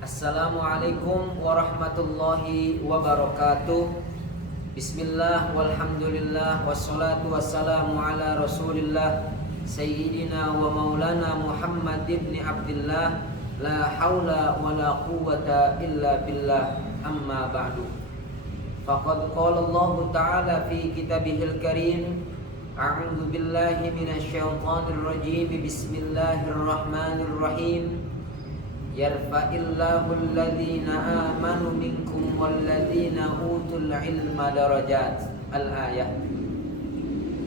Assalamualaikum warahmatullahi wabarakatuh. Bismillah walhamdulillah wassalatu wassalamu ala rasulillah Sayyidina wa maulana Muhammad ibn Abdillah. La hawla wa la quwwata illa billah, amma ba'du. Faqad qala Allah ta'ala fi kitabihil karim, a'udzu billahi minasyaitonir rajim. Bismillahirrahmanirrahim. Yarfa'illahu alladhina amanu minkum walladhina utul ilma darajat. Al-ayah.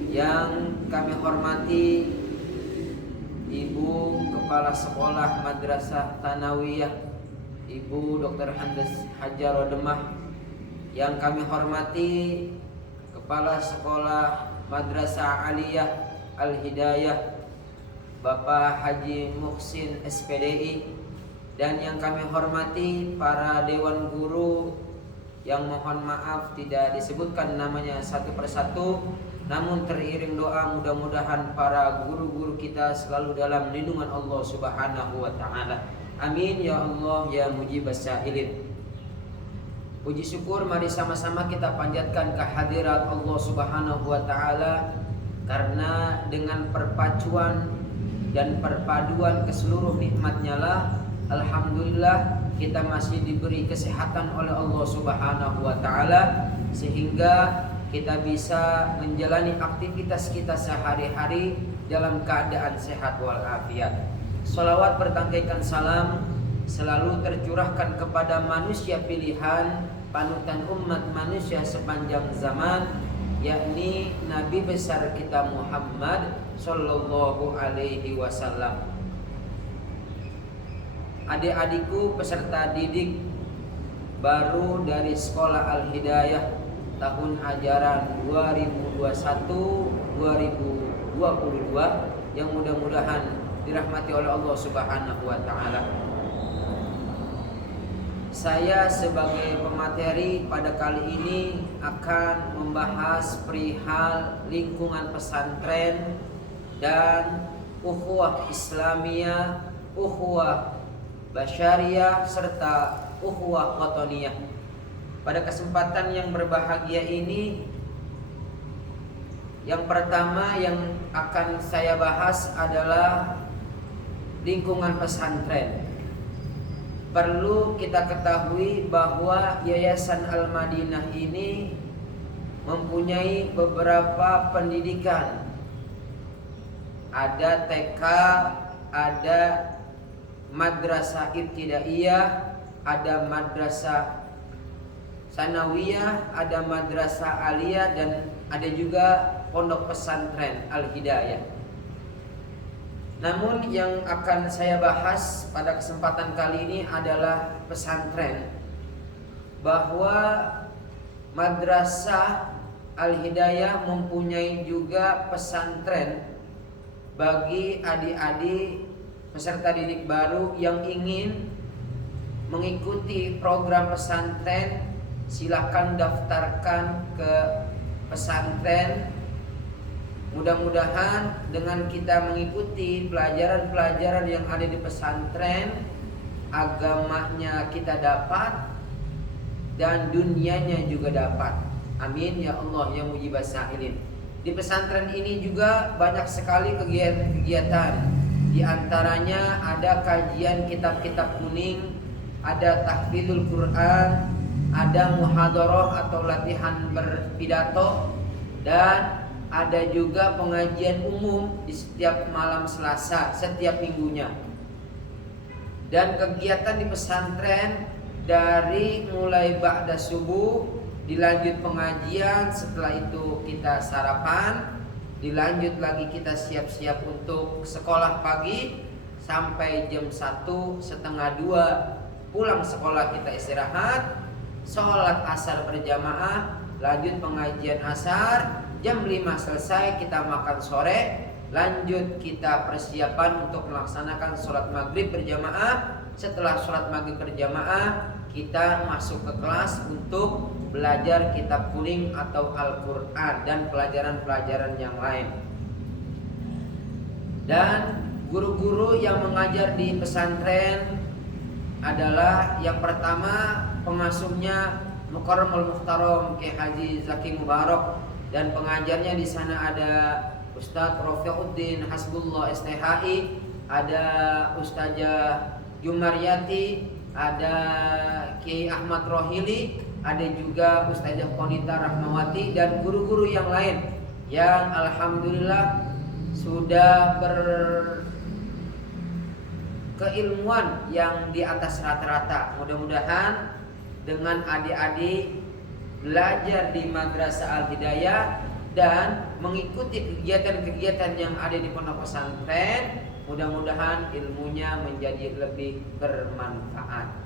Yang kami hormati Ibu Kepala Sekolah Madrasah Thanawiyah, Ibu Dr. Handes Hajar Demah. Yang kami hormati Kepala Sekolah Madrasah Aliyah Al-Hidayah, Bapak Haji Muhsin SPDI. Dan yang kami hormati para Dewan Guru yang mohon maaf tidak disebutkan namanya satu persatu, namun teriring doa mudah-mudahan para guru-guru kita selalu dalam lindungan Allah Subhanahu wa ta'ala. Amin ya Allah ya mujibas sa'ilin. Puji syukur mari sama-sama kita panjatkan kehadirat Allah Subhanahu wa ta'ala, karena dengan perpacuan dan perpaduan keseluruh nikmatnya lah, alhamdulillah kita masih diberi kesehatan oleh Allah Subhanahu wa ta'ala, sehingga kita bisa menjalani aktivitas kita sehari-hari dalam keadaan sehat walafiat. Salawat bertangkaikan salam selalu tercurahkan kepada manusia pilihan, panutan umat manusia sepanjang zaman, yakni Nabi besar kita Muhammad sallallahu alaihi wasallam. Adik-adikku peserta didik baru dari Sekolah Al-Hidayah tahun ajaran 2021-2022 yang mudah-mudahan dirahmati oleh Allah Subhanahu wa ta'ala. Saya sebagai pemateri pada kali ini akan membahas perihal lingkungan pesantren dan ukhuwah Islamiyah, ukhuwah Basyariah, serta ukhuwah Qataniyah. Pada kesempatan yang berbahagia ini, yang pertama yang akan saya bahas adalah lingkungan pesantren. Perlu kita ketahui bahwa Yayasan Al-Madinah ini mempunyai beberapa pendidikan. Ada TK, ada Madrasah Ibtidaiyah, ada Madrasah Tsanawiyah, ada Madrasah Aliyah, dan ada juga Pondok Pesantren Al-Hidayah. Namun yang akan saya bahas pada kesempatan kali ini adalah pesantren, bahwa Madrasah Al-Hidayah mempunyai juga pesantren bagi adik-adik peserta didik baru yang ingin mengikuti program pesantren. Silakan daftarkan ke pesantren. Mudah-mudahan dengan kita mengikuti pelajaran-pelajaran yang ada di pesantren, agamanya kita dapat dan dunianya juga dapat. Amin ya Allah ya mujibas sa'ilin. Di pesantren ini juga banyak sekali kegiatan-kegiatan. Di antaranya ada kajian kitab-kitab kuning, ada tahfidzul Quran, ada muhadharah atau latihan berpidato, dan ada juga pengajian umum di setiap malam Selasa setiap minggunya. Dan kegiatan di pesantren dari mulai ba'da subuh, dilanjut pengajian, setelah itu kita sarapan, dilanjut lagi kita siap-siap untuk sekolah pagi sampai jam 1:30 pulang sekolah kita istirahat, sholat asar berjamaah, lanjut pengajian asar, jam 5 selesai kita makan sore, lanjut kita persiapan untuk melaksanakan sholat maghrib berjamaah. Setelah sholat maghrib berjamaah, kita masuk ke kelas untuk belajar kitab kuning atau Al-Quran dan pelajaran-pelajaran yang lain. Dan guru-guru yang mengajar di pesantren adalah yang pertama pengasuhnya Mukarramul Muhtaram Kiai Haji Zaki Mubarak, dan pengajarnya di sana ada Ustadz Rafiuddin Hasbullah STHI, ada Ustazah Jumaryati, ada Kiai Ahmad Rohili, ada juga Ustazah Konita Rahmawati, dan guru-guru yang lain yang alhamdulillah sudah berkeilmuan yang di atas rata-rata. Mudah-mudahan dengan adik-adik belajar di Madrasah Al-Hidayah dan mengikuti kegiatan-kegiatan yang ada di pondok pesantren, mudah-mudahan ilmunya menjadi lebih bermanfaat.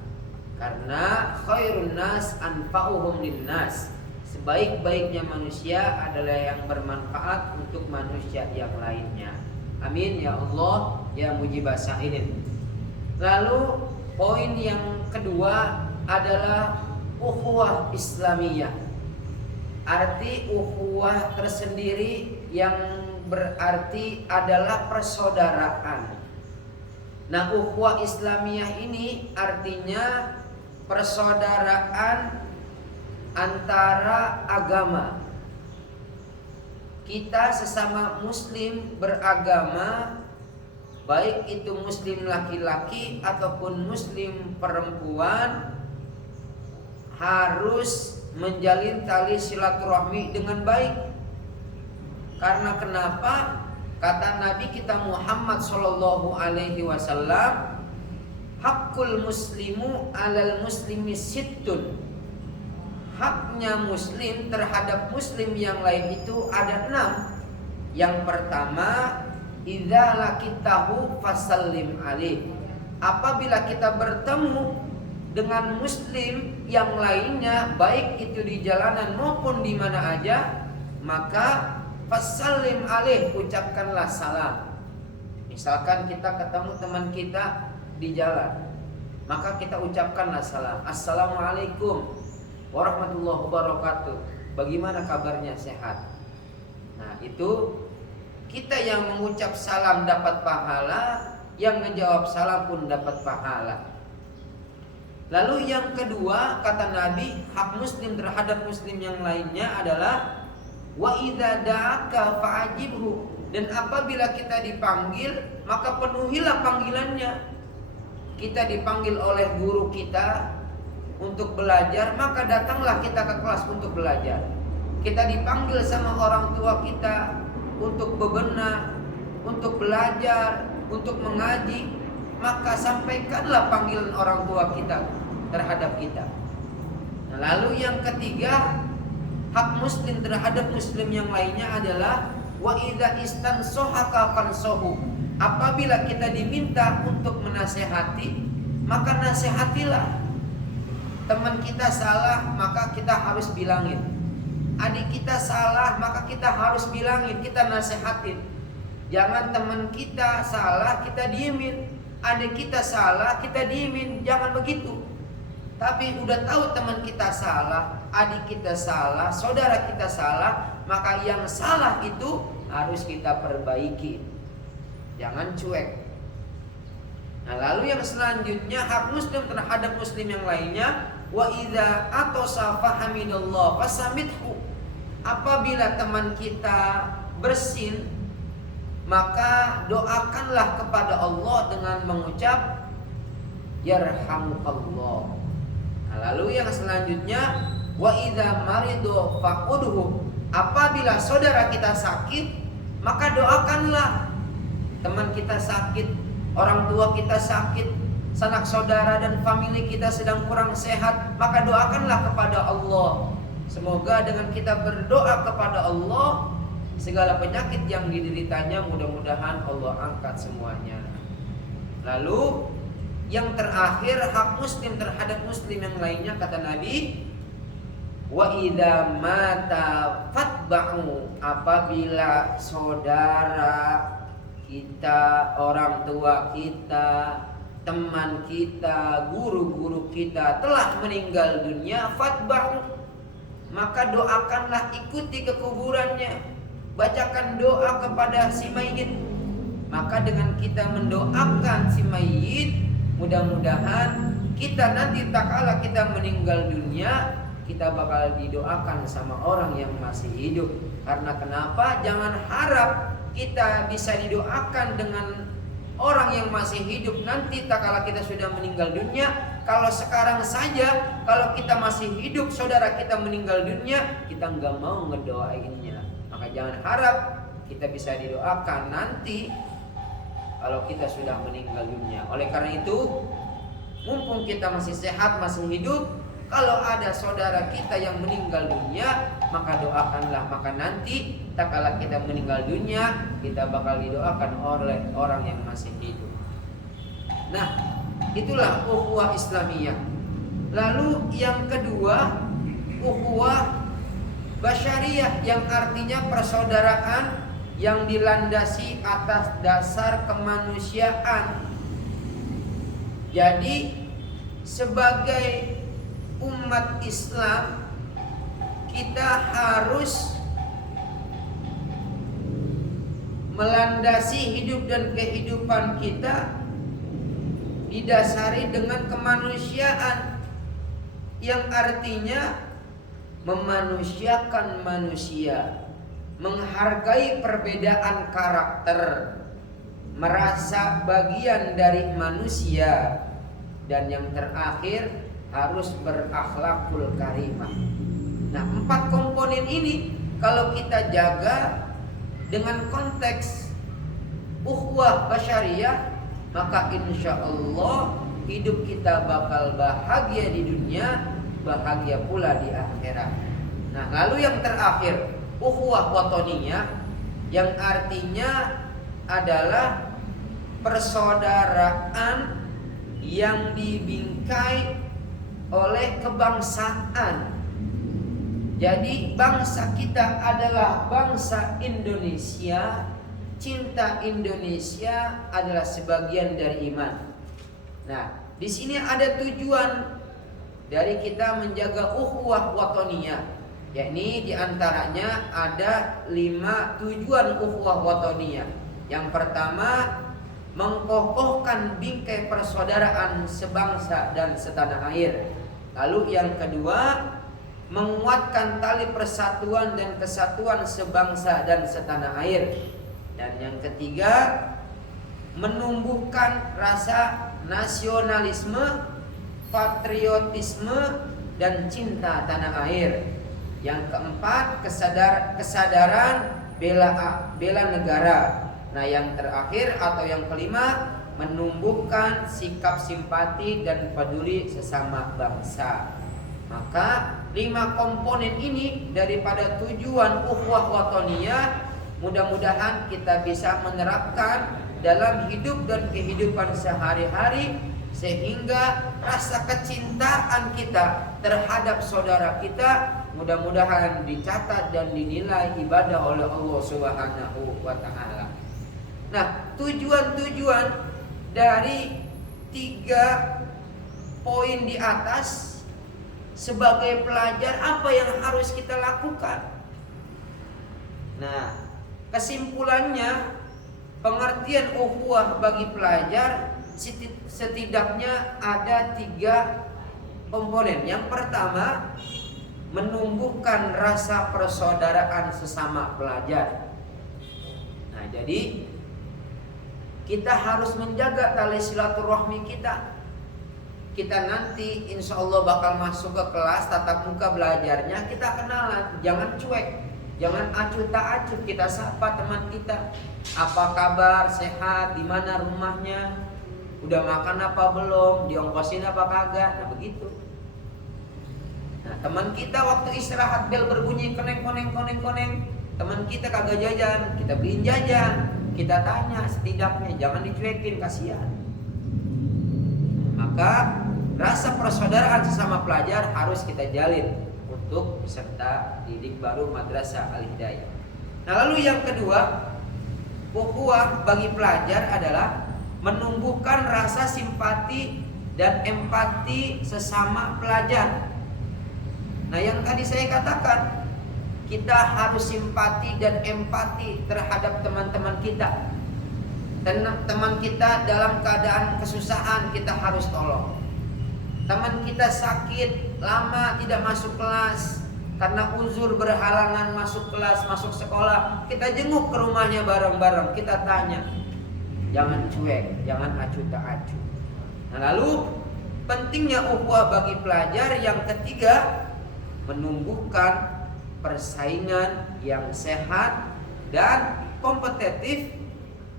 Karena khairun nas anfa'uhum linnas, sebaik-baiknya manusia adalah yang bermanfaat untuk manusia yang lainnya. Amin ya Allah ya mujibas sa'ilin. Lalu poin yang kedua adalah ukhuwah Islamiyah. Arti ukhuwah tersendiri yang berarti adalah persaudaraan. Nah, ukhuwah Islamiyah ini artinya persaudaraan antara agama. Kita sesama muslim beragama, baik itu muslim laki-laki ataupun muslim perempuan, harus menjalin tali silaturahmi dengan baik. Karena kenapa? Kata Nabi kita Muhammad sallallahu alaihi wasallam, hakul muslimu alal muslimi sittun. Haknya muslim terhadap muslim yang lain itu ada 6. Yang pertama, idza laqitahu fasallim alaih. Apabila kita bertemu dengan muslim yang lainnya, baik itu di jalanan maupun di mana aja, maka fasallim alaih, ucapkanlah salam. Misalkan kita ketemu teman kita di jalan, maka kita ucapkanlah salam. Assalamualaikum warahmatullahi wabarakatuh. Bagaimana kabarnya, sehat? Nah, itu kita yang mengucap salam dapat pahala, yang menjawab salam pun dapat pahala. Lalu yang kedua, kata Nabi, hak muslim terhadap muslim yang lainnya adalah wa idza da'aka fa'ajibhu. Dan apabila kita dipanggil, maka penuhilah panggilannya. Kita dipanggil oleh guru kita untuk belajar, maka datanglah kita ke kelas untuk belajar. Kita dipanggil sama orang tua kita untuk bebenah, untuk belajar, untuk mengaji, maka sampaikanlah panggilan orang tua kita terhadap kita. Nah, lalu yang ketiga, hak muslim terhadap muslim yang lainnya adalah wa idza istansohaka fansohu. Apabila kita diminta untuk menasehati, maka nasihatilah. Teman kita salah, maka kita harus bilangin. Adik kita salah, maka kita harus bilangin, kita nasihatin. Jangan teman kita salah, kita diemin. Adik kita salah, kita diemin. Jangan begitu. Tapi udah tahu teman kita salah, adik kita salah, saudara kita salah, maka yang salah itu harus kita perbaiki. Jangan cuek. Nah, lalu yang selanjutnya, hak muslim terhadap muslim yang lainnya, wa idza atasa fahamidallah fasamithu. Apabila teman kita bersin, maka doakanlah kepada Allah dengan mengucap yarhamukallah. Nah, lalu yang selanjutnya, wa idza maridu faqudhu. Apabila saudara kita sakit, maka doakanlah. Teman kita sakit, orang tua kita sakit, sanak saudara dan famili kita sedang kurang sehat, maka doakanlah kepada Allah. Semoga dengan kita berdoa kepada Allah, segala penyakit yang dideritanya mudah-mudahan Allah angkat semuanya. Lalu yang terakhir, hak muslim terhadap muslim yang lainnya, kata Nabi, wa idza mata fatba'u. Apabila saudara kita, orang tua kita, teman kita, guru-guru kita telah meninggal dunia, fatba'u, maka doakanlah, ikuti ke kuburannya, bacakan doa kepada si mayit. Maka dengan kita mendoakan si mayit, mudah-mudahan kita nanti tak kala kita meninggal dunia, kita bakal didoakan sama orang yang masih hidup. Karena kenapa? Jangan harap kita bisa didoakan dengan orang yang masih hidup nanti tak kala kita sudah meninggal dunia. Kalau sekarang saja, kalau kita masih hidup, saudara kita meninggal dunia, kita nggak mau ngedoainnya. Maka jangan harap kita bisa didoakan nanti kalau kita sudah meninggal dunia. Oleh karena itu, mumpung kita masih sehat, masih hidup, kalau ada saudara kita yang meninggal dunia, maka doakanlah. Maka nanti tak kala kita meninggal dunia, kita bakal didoakan oleh orang yang masih hidup. Nah, itulah ukhuwah Islamiyah. Lalu yang kedua, ukhuwah basyariyah, yang artinya persaudaraan yang dilandasi atas dasar kemanusiaan. Jadi sebagai umat Islam, kita harus melandasi hidup dan kehidupan kita didasari dengan kemanusiaan, yang artinya memanusiakan manusia, menghargai perbedaan karakter, merasa bagian dari manusia, dan yang terakhir harus berakhlakul karimah. Nah, 4 komponen ini kalau kita jaga dengan konteks ukhuwah basyariyah, maka insya Allah hidup kita bakal bahagia di dunia, bahagia pula di akhirat. Nah, lalu yang terakhir, ukhuwah watoniyah, yang artinya adalah persaudaraan yang dibingkai oleh kebangsaan. Jadi bangsa kita adalah bangsa Indonesia. Cinta Indonesia adalah sebagian dari iman. Nah, di sini ada tujuan dari kita menjaga ukhuwah watoniyah, yakni diantaranya ada 5 tujuan ukhuwah watoniyah. Yang pertama, mengkokohkan bingkai persaudaraan sebangsa dan setanah air. Lalu yang kedua, menguatkan tali persatuan dan kesatuan sebangsa dan setanah air. Dan yang ketiga, menumbuhkan rasa nasionalisme, patriotisme, dan cinta tanah air. Yang keempat, kesadaran bela negara. Nah, yang terakhir atau yang kelima, menumbuhkan sikap simpati dan peduli sesama bangsa. Maka 5 komponen ini daripada tujuan ukhuwah watoniyah, mudah-mudahan kita bisa menerapkan dalam hidup dan kehidupan sehari-hari, sehingga rasa kecintaan kita terhadap saudara kita mudah-mudahan dicatat dan dinilai ibadah oleh Allah Subhanahu wa taala. Nah, tujuan-tujuan dari 3 poin di atas, sebagai pelajar apa yang harus kita lakukan? Nah, kesimpulannya, pengertian ukhuwah bagi pelajar setidaknya ada 3 komponen. Yang pertama, menumbuhkan rasa persaudaraan sesama pelajar. Nah, jadi kita harus menjaga tali silaturahmi kita. Kita nanti insya Allah bakal masuk ke kelas tatap muka belajarnya, kita kenalan, jangan cuek, jangan acuh tak acuh, kita sapa teman kita. Apa kabar, sehat, di mana rumahnya, udah makan apa belum, diongkosin apa kagak, nah begitu. Nah, teman kita waktu istirahat bel berbunyi koneng, teman kita kagak jajan, kita beliin jajan, kita tanya setidaknya, jangan dicuekin, kasihan. Maka rasa persaudaraan sesama pelajar harus kita jalin untuk peserta didik baru Madrasah Al-Hidayah. Nah, lalu yang kedua, ukhuwah bagi pelajar adalah menumbuhkan rasa simpati dan empati sesama pelajar. Nah, yang tadi saya katakan, kita harus simpati dan empati terhadap teman-teman kita. Dan teman kita dalam keadaan kesusahan, kita harus tolong. Teman kita sakit lama tidak masuk kelas karena uzur berhalangan masuk kelas, masuk sekolah. Kita jenguk ke rumahnya bareng-bareng. Kita tanya, jangan cuek, jangan acuh tak acuh. Nah, lalu pentingnya ukhuwah bagi pelajar yang ketiga, menumbuhkan persaingan yang sehat dan kompetitif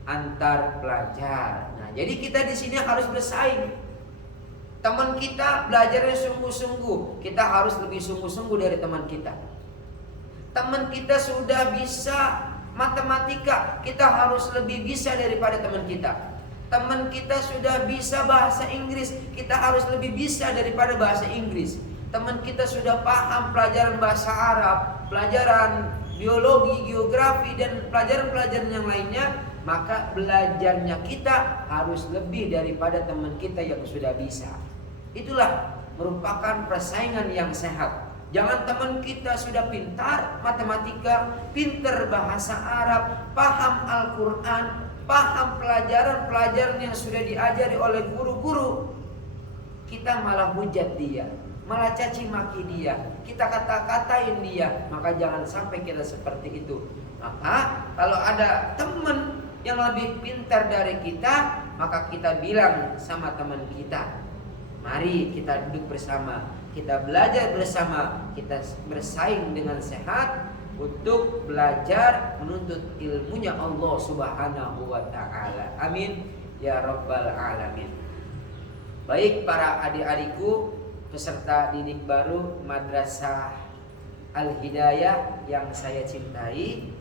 antar pelajar. Nah, jadi kita di sini harus bersaing. Teman kita belajarnya sungguh-sungguh, kita harus lebih sungguh-sungguh dari teman kita. Teman kita sudah bisa matematika, kita harus lebih bisa daripada teman kita. Teman kita sudah bisa bahasa Inggris, kita harus lebih bisa daripada bahasa Inggris. Teman kita sudah paham pelajaran bahasa Arab, pelajaran biologi, geografi, dan pelajaran-pelajaran yang lainnya, maka belajarnya kita harus lebih daripada teman kita yang sudah bisa. Itulah merupakan persaingan yang sehat. Jangan teman kita sudah pintar matematika, pintar bahasa Arab, paham Al-Quran, paham pelajaran-pelajaran yang sudah diajari oleh guru-guru, kita malah hujat dia, malah caci maki dia, kita kata-katain dia. Maka jangan sampai kita seperti itu. Maka kalau ada teman yang lebih pintar dari kita, maka kita bilang sama teman kita, mari kita duduk bersama, kita belajar bersama, kita bersaing dengan sehat untuk belajar menuntut ilmunya Allah Subhanahu wa ta'ala. Amin ya rabbal alamin. Baik para adik-adikku, peserta didik baru Madrasah Al-Hidayah yang saya cintai.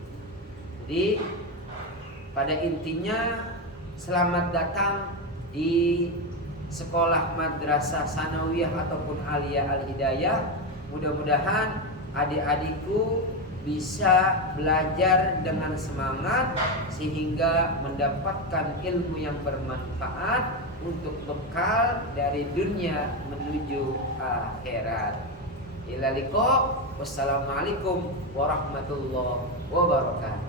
Jadi pada intinya selamat datang di sekolah madrasah sanawiyah ataupun aliyah Al-Hidayah. Mudah-mudahan adik-adikku bisa belajar dengan semangat sehingga mendapatkan ilmu yang bermanfaat untuk bekal dari dunia menuju akhirat. Ila liqa, wassalamualaikum warahmatullahi wabarakatuh.